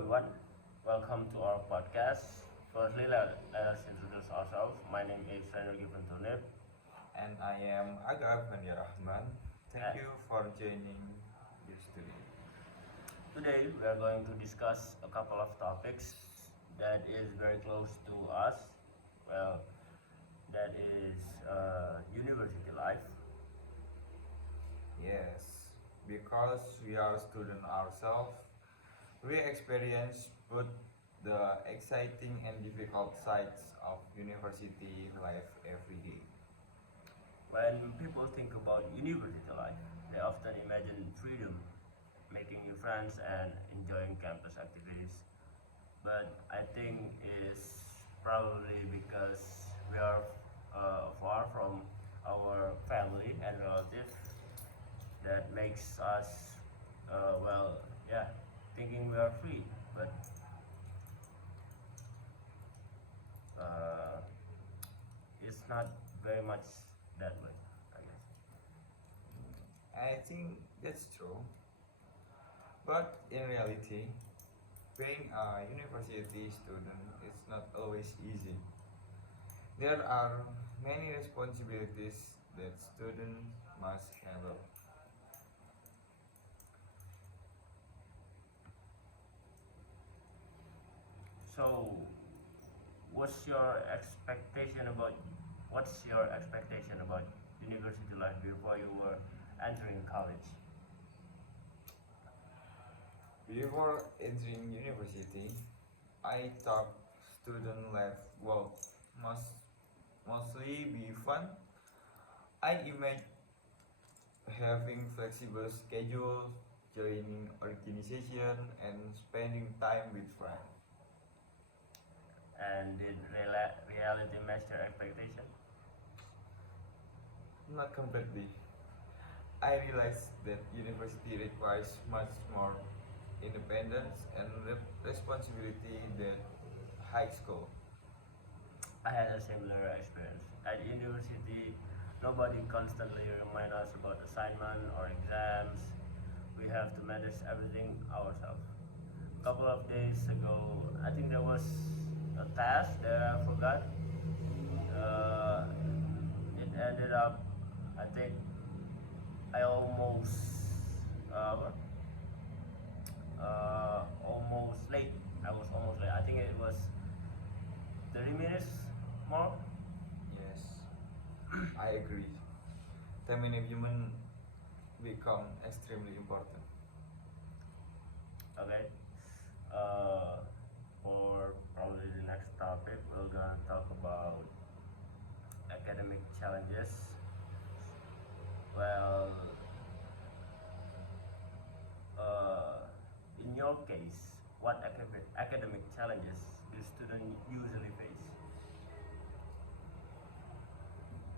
everyone, welcome to our podcast. Firstly, let us introduce ourselves. My name is Reiner Turnip. And I am Aga Abivandya Rahman. Uh, Thank you for joining this today. Today, we are going to discuss a couple of topics that is very close to us. Well, that is university life. Yes, because we are students ourselves, we experience both the exciting and difficult sides of university life every day. When people think about university life, they often imagine freedom, making new friends, and enjoying campus activities. But I think it's probably because we are far from our family and relatives that makes us, yeah, thinking we are free. But uh, it's not very much that way, I guess. I think that's true, but in reality, being a university student is not always easy. There are many responsibilities that students must handle. So, what's your expectation about what's your expectation about university life before you were entering college? Before entering university, I thought student life will must mostly be fun. I imagined having flexible schedule, joining organization, and spending time with friends. And did reality match your expectation? Not completely. I realized that university requires much more independence and responsibility than high school. I had a similar experience. At university, nobody constantly remind us about assignment or exams. We have to manage everything ourselves. A couple of days ago, I think there was a task that I forgot. Uh, it ended up, I think I uh, almost late. I was almost late. I think it was 30 minutes more. Yes, I agree. Time management become extremely important. Okay. Uh, for probably the next topic, we're gonna talk about academic challenges. Well, uh, in your case, what academic challenges do students usually face?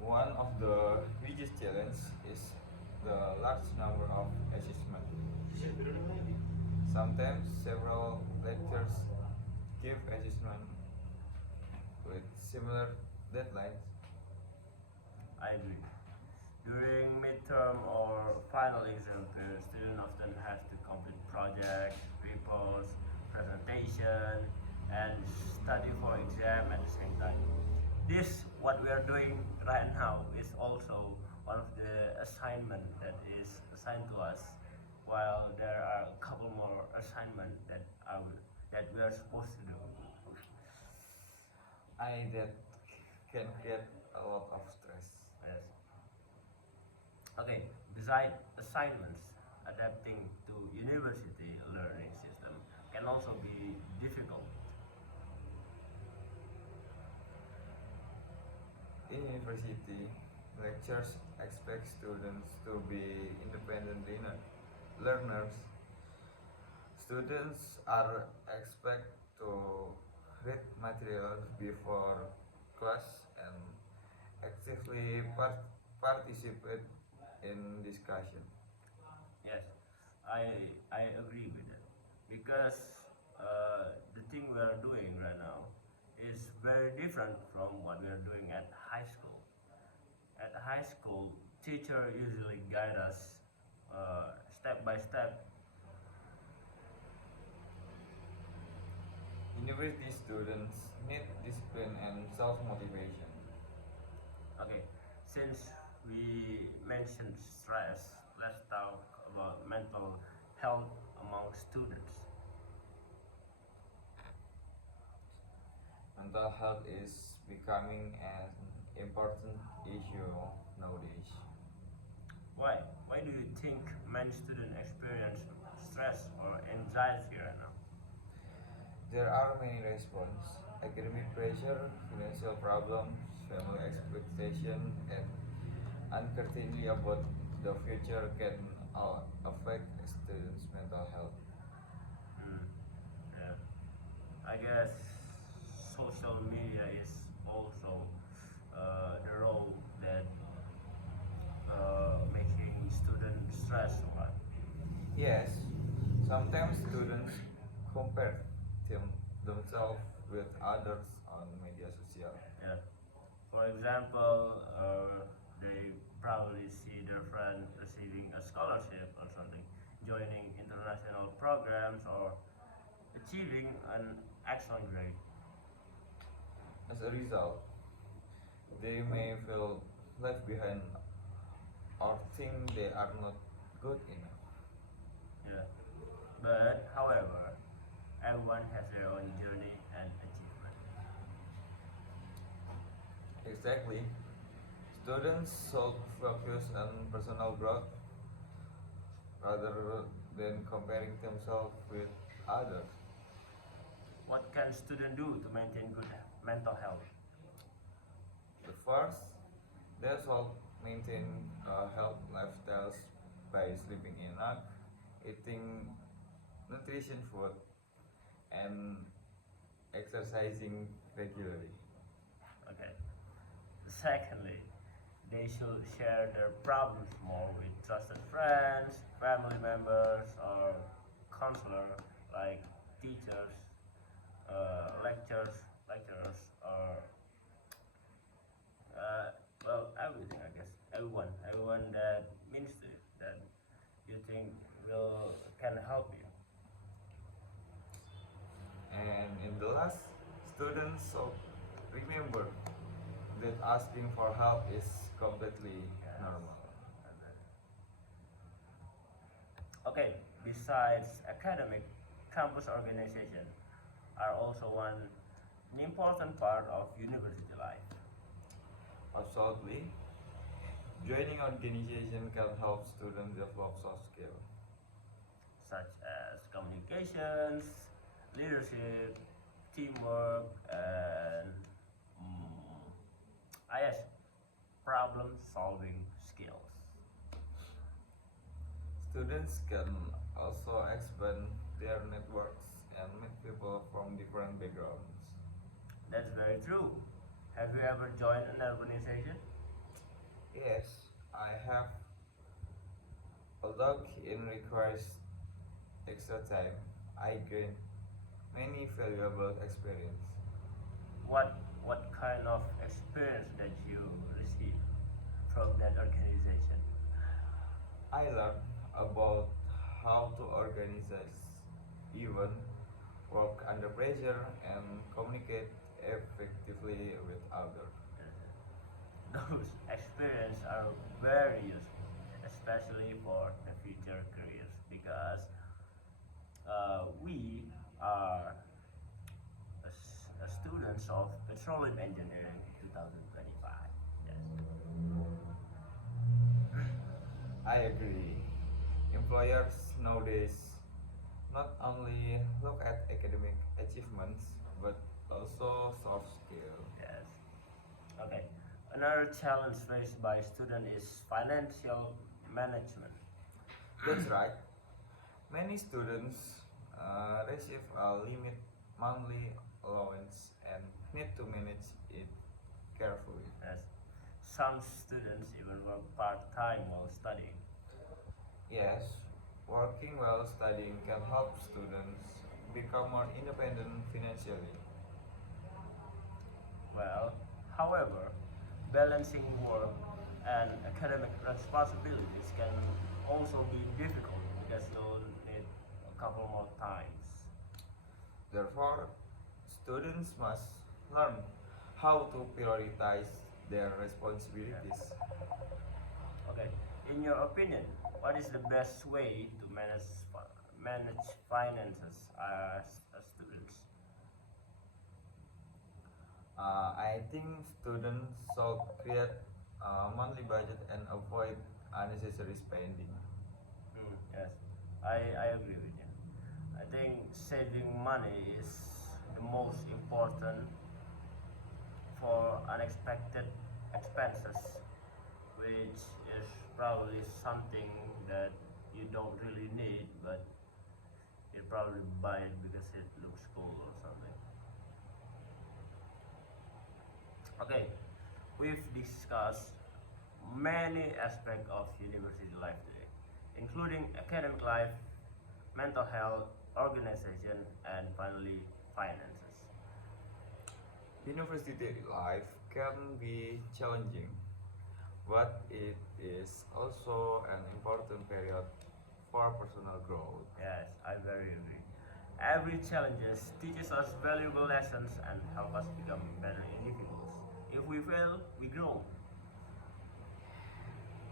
One of the biggest challenge is the large number of assessments. Sometimes several lectures give assessment with similar deadlines. I agree. During midterm or final exam period, students often have to complete projects, reports, presentation, and study for exam at the same time. This, what we are doing right now, is also one of the assignment that is assigned to us, while there are a couple more assignment that we are supposed to do. I that can create a lot of stress. Yes. Okay, beside assignments, adapting to university learning system can also be difficult. In university, lectures expect students to be independent learners. Students are expected to read materials before class and actively participate in discussion. Yes, I agree with it because the thing we are doing right now is very different from what we are doing at high school. At high school, teacher usually guide us step by step. University students need discipline and self-motivation. Okay, since we mentioned stress, let's talk about mental health among students. Mental health is becoming an important issue nowadays. Why? Why do you think many students experience stress or anxiety right now? There are many responses: academic pressure, financial problems, family expectation, and uncertainty about the future can all affect students' mental health. Hmm, yeah. I guess social media is also the role that making students stress a lot. Yes, sometimes students compare themselves with others on media social. Yeah. For example, they probably see their friend receiving a scholarship or something, joining international programs, or achieving an excellent grade. As a result, they may feel left behind or think they are not good enough. Yeah. But, however, everyone has their own journey and achievement. Exactly. Students should focus on personal growth rather than comparing themselves with others. What can students do to maintain good mental health? The first, they should maintain health lifestyles by sleeping enough, eating nutrition food, and exercising regularly. Okay. Secondly, they should share their problems more with trusted friends, family members, or counselor like teachers, lecturers, or everything. I guess everyone that means to you, that you think will can help you. And in the last, students should remember that asking for help is completely Yes. normal. And okay. Besides academic, campus organization are also an important part of university life, Absolutely. Joining organization can help students develop soft skills. such as communications, leadership, teamwork, and I guess problem solving skills. Students can also expand their networks and meet people from different backgrounds. That's very true. Have you ever joined an organization? Yes, I have, although it requires extra time, I gain many valuable experience. What kind of experience that you receive from that organization? I learned about how to organize event, work under pressure, and communicate effectively with others. Those experiences are very useful, especially for the future careers, because we are students of petroleum engineering 2025. Yes. I agree. Employers nowadays not only look at academic achievements but also soft skills. Yes. Okay. Another challenge faced by student is financial management. That's right. Many students receive a limit monthly allowance and need to manage it carefully. Yes. Some students even work part time while studying. Yes, working while studying can help students become more independent financially. Well, however, balancing work and academic responsibilities can also be difficult because you'll need a couple more times. Therefore, Students must learn how to prioritize their responsibilities. Okay. In your opinion, what is the best way to manage finances as students? I think students should create a monthly budget and avoid unnecessary spending. Yes, I agree with you. I think saving money is the most important for unexpected expenses, which is probably something that you don't really need, but you probably buy it because it looks cool or something. Okay, we've discussed many aspects of university life today, including academic life, mental health, organization, and finally finances. University life can be challenging, but it is also an important period for personal growth. Yes, I very agree. Every challenges teaches us valuable lessons and help us become better individuals. If we fail, we grow.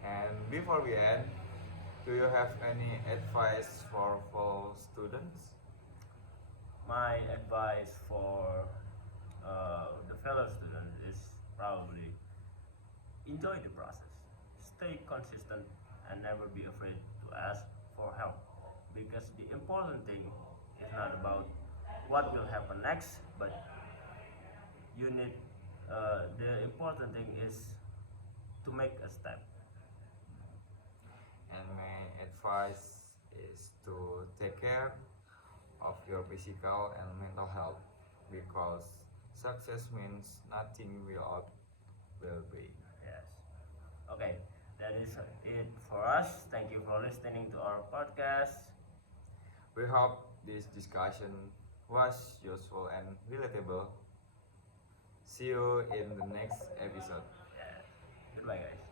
And before we end, do you have any advice for fellow students? My advice for the fellow student is probably enjoy the process, stay consistent, and never be afraid to ask for help. Because the important thing is not about what will happen next, but you need the important thing is to make a step. And my advice is to take care of your physical and mental health because success means nothing without well-being. Yes. Okay, that is it for us. Thank you for listening to our podcast. We hope this discussion was useful and relatable. See you in the next episode. Yeah. Goodbye, guys.